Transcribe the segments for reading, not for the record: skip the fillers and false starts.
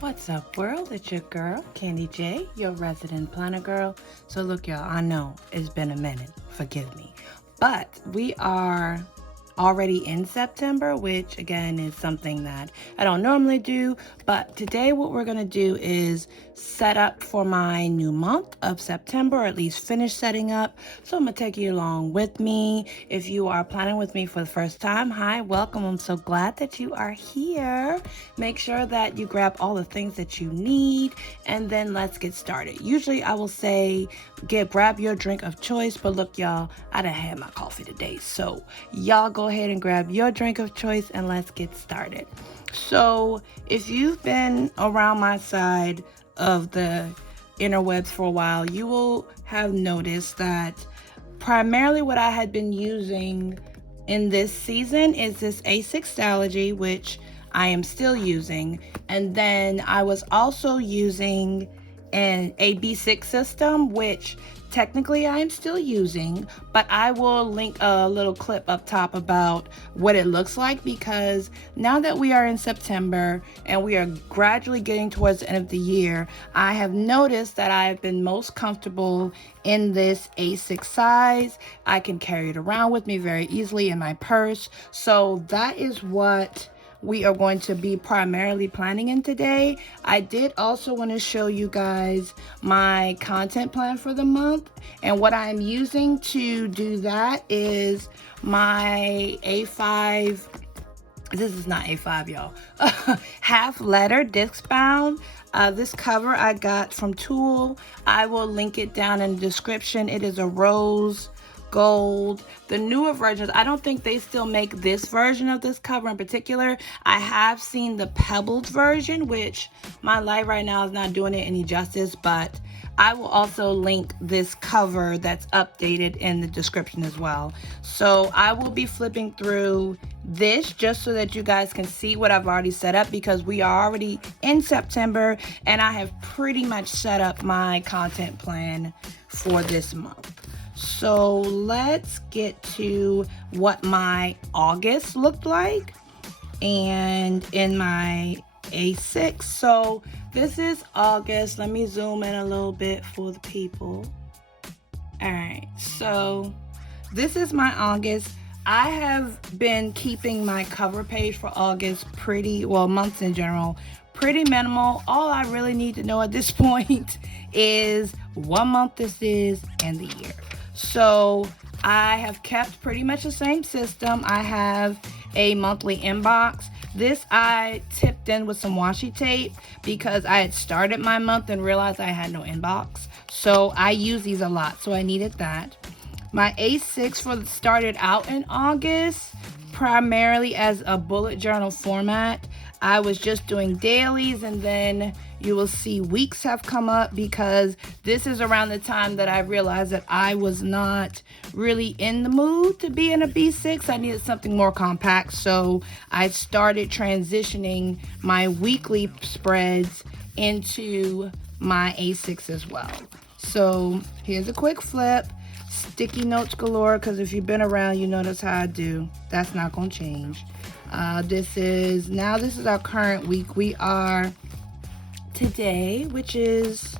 What's up, world? It's your girl, Candi J, your resident planner girl. So, look, y'all, I know it's been a minute. Forgive me. But we are already in September, which again is something that I don't normally do. But today, what we're going to do is set up for my new month of September, or at least finish setting up. So, I'm going to take you along with me. If you are planning with me for the first time, hi, welcome. I'm so glad that you are here. Make sure that you grab all the things that you need, and then let's get started. Usually, I will say, grab your drink of choice, but look, y'all, I done had my coffee today. So, y'all go ahead and grab your drink of choice and let's get started. So, if you've been around my side of the interwebs for a while, you will have noticed that primarily what I had been using in this season is this A6 Stalogy, which I am still using. And then I was also using a B6 system, which technically I am still using, but I will link a little clip up top about what it looks like, because now that we are in September and we are gradually getting towards the end of the year, I have noticed that I have been most comfortable in this A6 size. I can carry it around with me very easily in my purse. So that is what we are going to be primarily planning in today. I did also want to show you guys my content plan for the month, and what I'm using to do that is my A5. This is not A5, y'all. Half letter discbound. This cover I got from Tool. I will link it down in the description. It is a rose gold. The newer versions, I don't think they still make this version of this cover in particular. I have seen the pebbled version, which my light right now is not doing it any justice, but I will also link this cover that's updated in the description as well. So I will be flipping through this just so that you guys can see what I've already set up, because we are already in September and I have pretty much set up my content plan for this month. So let's get to what my August looked like and in my A6. So this is August. Let me zoom in a little bit for the people. All right, so this is my August. I have been keeping my cover page for August pretty, well, months in general, pretty minimal. All I really need to know at this point is what month this is and the year. So I have kept pretty much the same system. I have a monthly inbox. This I tipped in with some washi tape because I had started my month and realized I had no inbox. So I use these a lot, so I needed that. My A6 started out in August primarily as a bullet journal format. I was just doing dailies, and then you will see weeks have come up because this is around the time that I realized that I was not really in the mood to be in a B6. I needed something more compact, so I started transitioning my weekly spreads into my A6 as well. So here's a quick flip. Sticky notes galore, because if you've been around, you know that's how I do. That's not going to change. This is our current week. We are today, which is,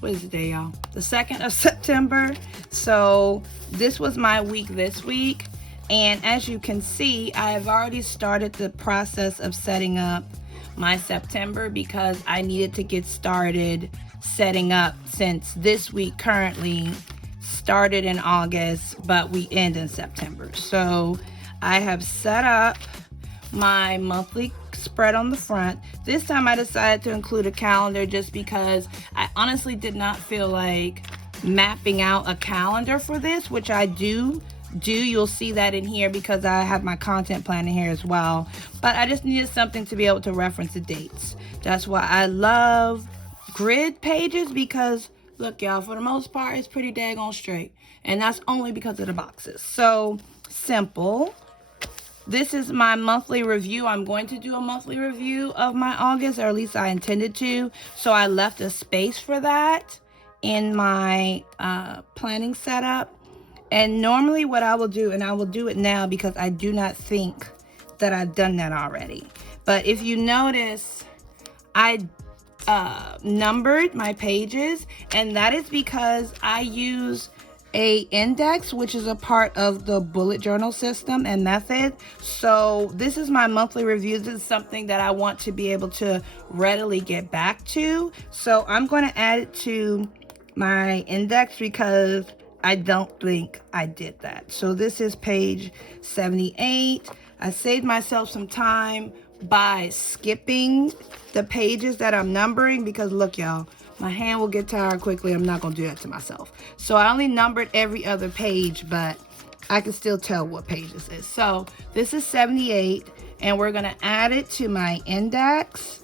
what is the day, y'all? The 2nd of September. So this was my week this week. And as you can see, I have already started the process of setting up my September because I needed to get started setting up, since this week currently started in August, but we end in September. So I have set up my monthly spread on the front. This time I decided to include a calendar just because I honestly did not feel like mapping out a calendar for this, which I do. You'll see that in here because I have my content plan in here as well. But I just needed something to be able to reference the dates. That's why I love grid pages, because look, y'all, for the most part, it's pretty daggone straight. And that's only because of the boxes. So simple. This is my monthly review. I'm going to do a monthly review of my August, or at least I intended to. So I left a space for that in my planning setup. And normally what I will do, and I will do it now because I do not think that I've done that already. But if you notice, I numbered my pages, and that is because I use a index, which is a part of the bullet journal system and method. So this is my monthly reviews. This is something that I want to be able to readily get back to. So I'm going to add it to my index because I don't think I did that. So this is page 78. I saved myself some time by skipping the pages that I'm numbering because look, y'all, my hand will get tired quickly. I'm not gonna do that to myself. So I only numbered every other page, but I can still tell what page this is. So this is 78, and we're gonna add it to my index,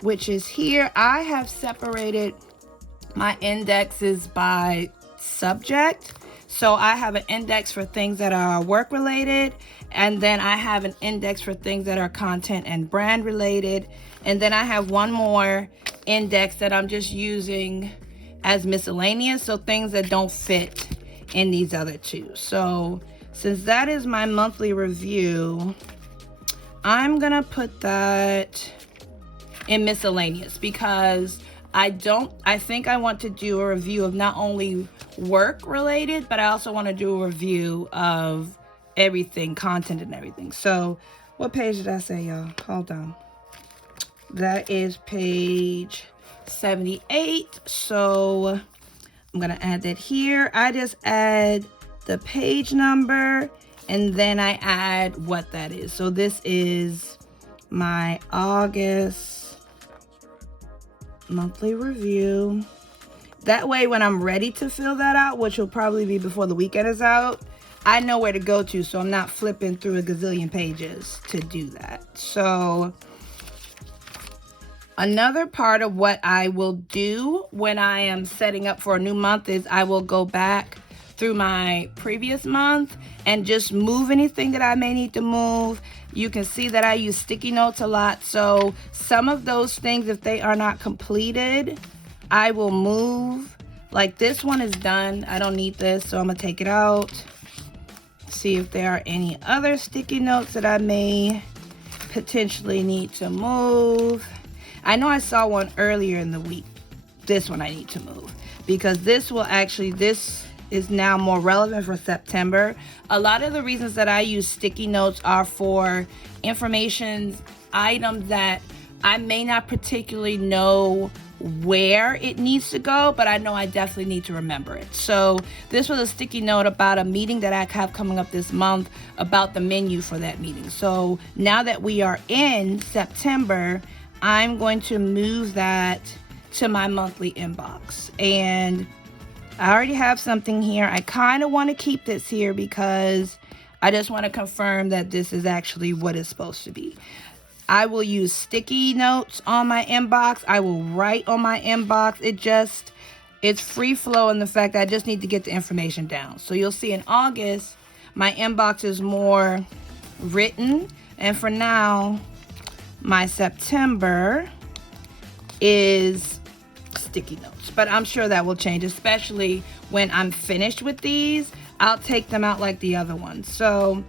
which is here. I have separated my indexes by subject. So I have an index for things that are work related, and then I have an index for things that are content and brand related, and then I have one more index that I'm just using as miscellaneous, so things that don't fit in these other two. So since that is my monthly review, I'm gonna put that in miscellaneous because I think I want to do a review of not only work related, but I also want to do a review of everything, content and everything. So what page did I say, y'all? Hold on. That is page 78. So I'm going to add that here. I just add the page number and then I add what that is. So this is my August monthly review. That way when I'm ready to fill that out, which will probably be before the weekend is out, I know where to go to, so I'm not flipping through a gazillion pages to do that. So another part of what I will do when I am setting up for a new month is I will go back through my previous month and just move anything that I may need to move. You can see that I use sticky notes a lot. So some of those things, if they are not completed, I will move. Like this one is done. I don't need this, so I'm gonna take it out. See if there are any other sticky notes that I may potentially need to move. I know I saw one earlier in the week. This one I need to move because this is now more relevant for September. A lot of the reasons that I use sticky notes are for information items that I may not particularly know where it needs to go, but I know I definitely need to remember it. So this was a sticky note about a meeting that I have coming up this month about the menu for that meeting. So now that we are in September, I'm going to move that to my monthly inbox. And I already have something here. I kind of want to keep this here because I just want to confirm that this is actually what it's supposed to be. I will use sticky notes on my inbox. I will write on my inbox. It's free flow in the fact that I just need to get the information down. So you'll see in August, my inbox is more written. And for now, my September is sticky notes. But I'm sure that will change, especially when I'm finished with these. I'll take them out like the other ones. So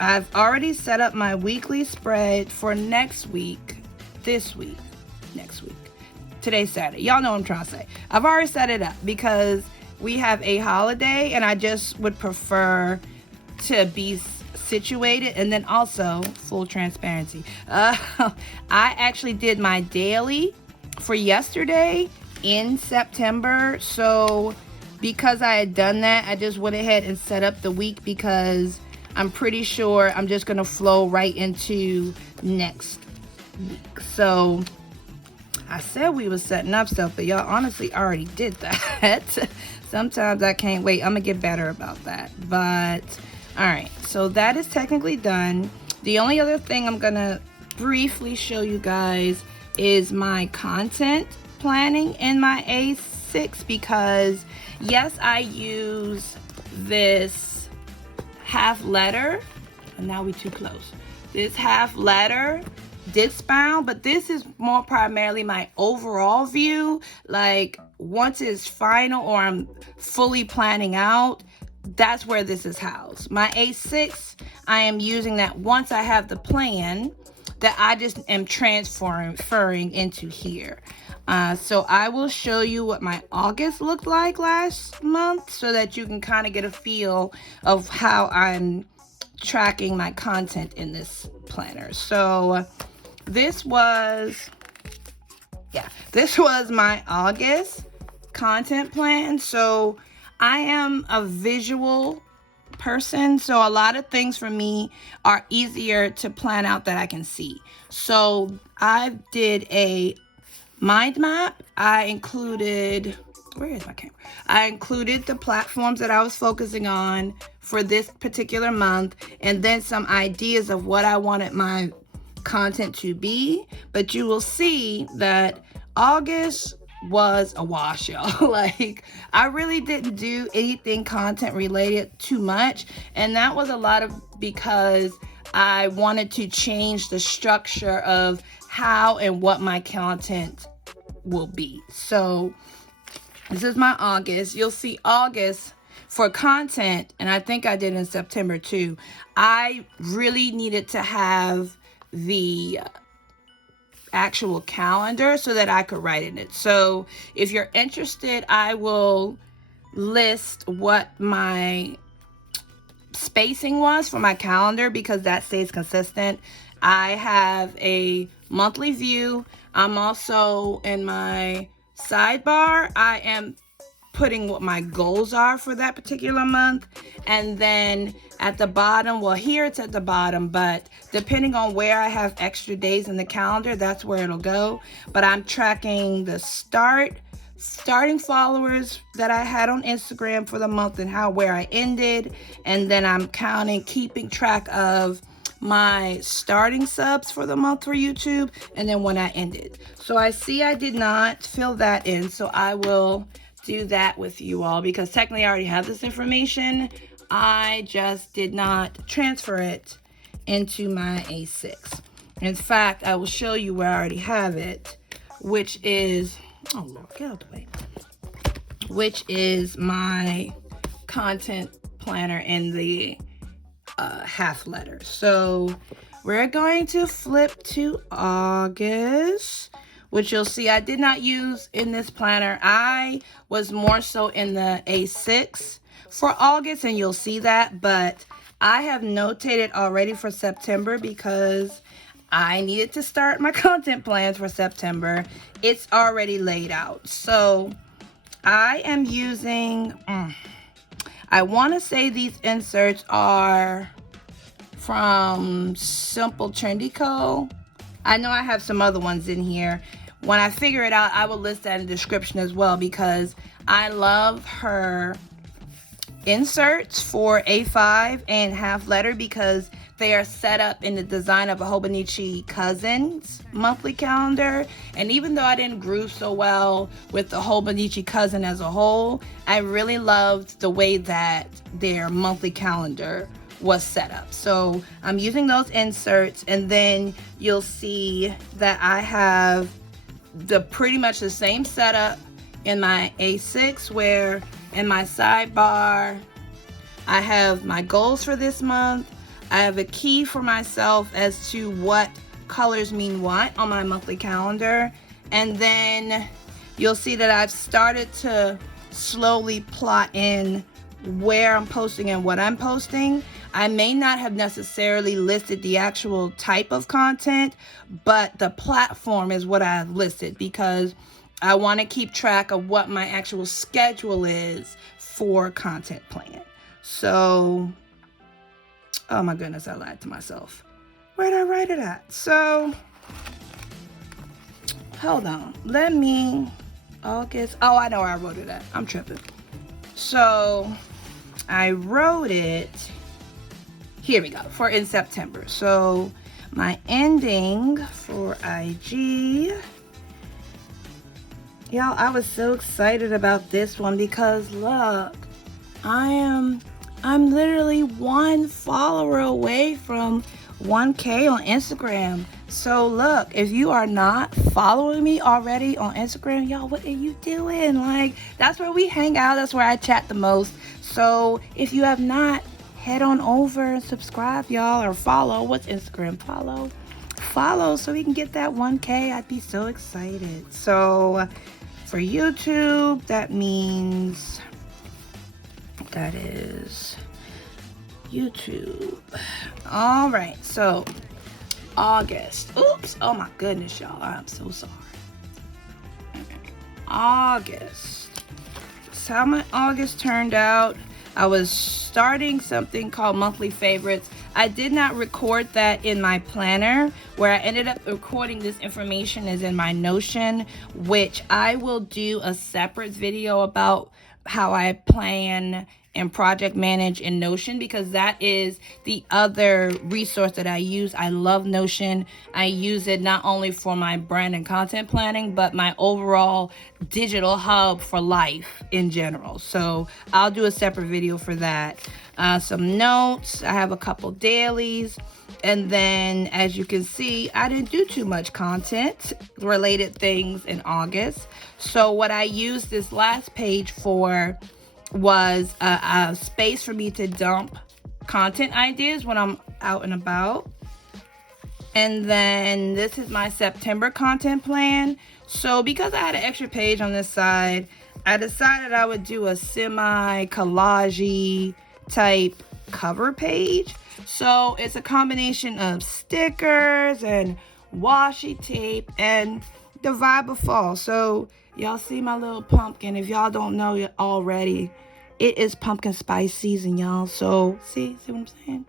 I've already set up my weekly spread for next week, next week. Today's Saturday. Y'all know what I'm trying to say. I've already set it up because we have a holiday and I just would prefer to be situated. And then also, full transparency, I actually did my daily for yesterday in September. So because I had done that, I just went ahead and set up the week because I'm pretty sure I'm just going to flow right into next week. So I said we was setting up stuff, but y'all honestly already did that. Sometimes I can't wait. I'm going to get better about that. But all right, so that is technically done. The only other thing I'm going to briefly show you guys is my content planning in my A6 because yes, I use this half letter, and now we too close. This half letter discbound, but this is more primarily my overall view. Like once it's final or I'm fully planning out, that's where this is housed. My A6, I am using that once I have the plan that I just am transferring into here. So I will show you what my August looked like last month so that you can kind of get a feel of how I'm tracking my content in this planner. So this was my August content plan. So I am a visual person, so a lot of things for me are easier to plan out that I can see. So I did a mind map. I included, where is my camera? I included the platforms that I was focusing on for this particular month, and then some ideas of what I wanted my content to be. But you will see that August was a wash, y'all. Like, I really didn't do anything content related too much, and that was a lot of because I wanted to change the structure of how and what my content will be. So this is my August. You'll see August for content, and I think I did in September too. I really needed to have the actual calendar so that I could write in it. So if you're interested, I will list what my spacing was for my calendar because that stays consistent. I have a monthly view. I'm also in my sidebar. I am putting what my goals are for that particular month, and then at the bottom, well, here it's at the bottom, but depending on where I have extra days in the calendar, that's where it'll go. But I'm tracking the starting followers that I had on Instagram for the month and where I ended, and then I'm keeping track of my starting subs for the month for YouTube, and then when I ended. So I see I did not fill that in, so I will do that with you all because technically I already have this information. I just did not transfer it into my A6. In fact, I will show you where I already have it, which is, oh Lord, get out the way, which is my content planner in the half letter. So we're going to flip to August, which you'll see I did not use in this planner. I was more so in the A6 for August, and you'll see that, but I have notated already for September because I needed to start my content plans for September. It's already laid out. So I am using, I want to say these inserts are from Simple Trendy Co. I know I have some other ones in here. When I figure it out, I will list that in the description as well because I love her inserts for A5 and half letter because they are set up in the design of a Hobonichi Cousins monthly calendar. And even though I didn't groove so well with the Hobonichi Cousin as a whole, I really loved the way that their monthly calendar was set up. So I'm using those inserts, and then you'll see that I have pretty much the same setup in my A6, where in my sidebar I have my goals for this month. I have a key for myself as to what colors mean what on my monthly calendar, and then you'll see that I've started to slowly plot in where I'm posting and what I'm posting. I may not have necessarily listed the actual type of content, but the platform is what I've listed because I want to keep track of what my actual schedule is for content plan. So, oh my goodness, I lied to myself. Where did I write it at? So, hold on. August. Oh, I know where I wrote it at. I'm tripping. So, I wrote it, here we go, for in September. So my ending for IG, y'all, I was so excited about this one because look, I'm literally 1 follower away from 1K on Instagram. So look, if you are not following me already on Instagram, y'all, what are you doing? Like, that's where we hang out. That's where I chat the most. So if you have not, head on over and subscribe, y'all, or follow. What's Instagram? Follow so we can get that 1K. I'd be so excited. So for YouTube, that means that is YouTube. All right, so August. Oops, oh my goodness, y'all, I'm so sorry. August. So how my August turned out. I was starting something called monthly favorites. I did not record that in my planner. Where I ended up recording this information is in my Notion, which I will do a separate video about how I plan and project manage in Notion, because that is the other resource that I use. I love Notion. I use it not only for my brand and content planning, but my overall digital hub for life in general. So I'll do a separate video for that. Some notes. I have a couple dailies. And then, as you can see, I didn't do too much content related things in August. So what I used this last page for was a space for me to dump content ideas when I'm out and about. And then this is my September content plan. So because I had an extra page on this side, I decided I would do a semi-collage type cover page. So it's a combination of stickers and washi tape and the vibe of fall. So y'all see my little pumpkin. If y'all don't know it already, it is pumpkin spice season, y'all. So see what I'm saying?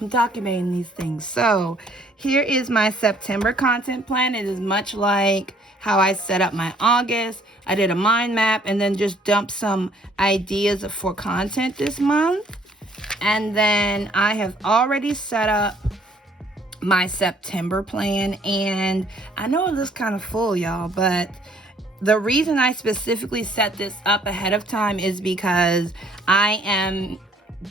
I'm documenting these things. So here is my September content plan. It is much like how I set up my August. I did a mind map and then just dumped some ideas for content this month. And then I have already set up my September plan. And I know it looks kind of full, y'all, but the reason I specifically set this up ahead of time is because I am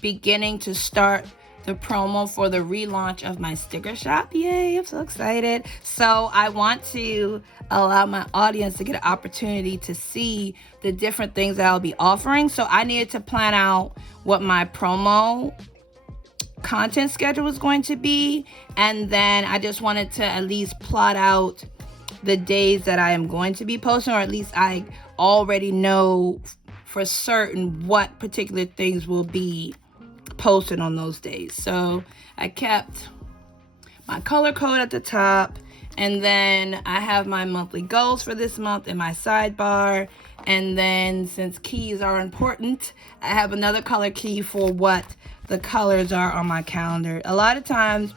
beginning to start the promo for the relaunch of my sticker shop. Yay, I'm so excited. So I want to allow my audience to get an opportunity to see the different things that I'll be offering. So I needed to plan out what my promo content schedule was going to be. And then I just wanted to at least plot out the days that I am going to be posting, or at least I already know for certain what particular things will be posted on those days. So I kept my color code at the top, and then I have my monthly goals for this month in my sidebar. And then, since keys are important, I have another color key for what the colors are on my calendar. A lot of times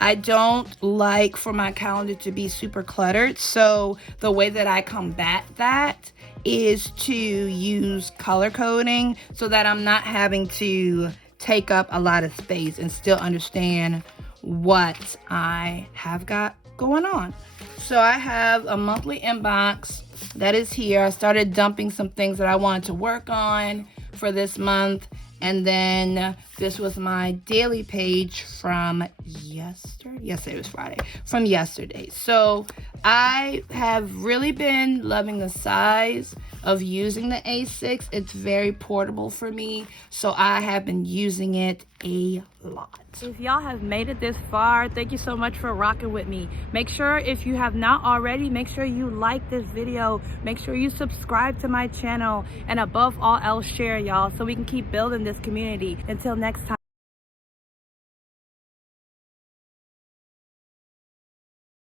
I don't like for my calendar to be super cluttered. So the way that I combat that is to use color coding so that I'm not having to take up a lot of space and still understand what I have got going on. So I have a monthly inbox that is here. I started dumping some things that I wanted to work on for this month. And then this was my daily page from yesterday was Friday, from yesterday. So I have really been loving the size of using the A6. It's very portable for me, so I have been using it a lot. If y'all have made it this far, thank you so much for rocking with me. Make sure, if you have not already, make sure you like this video, make sure you subscribe to my channel, and above all else, share, y'all, so we can keep building this community. Until next time.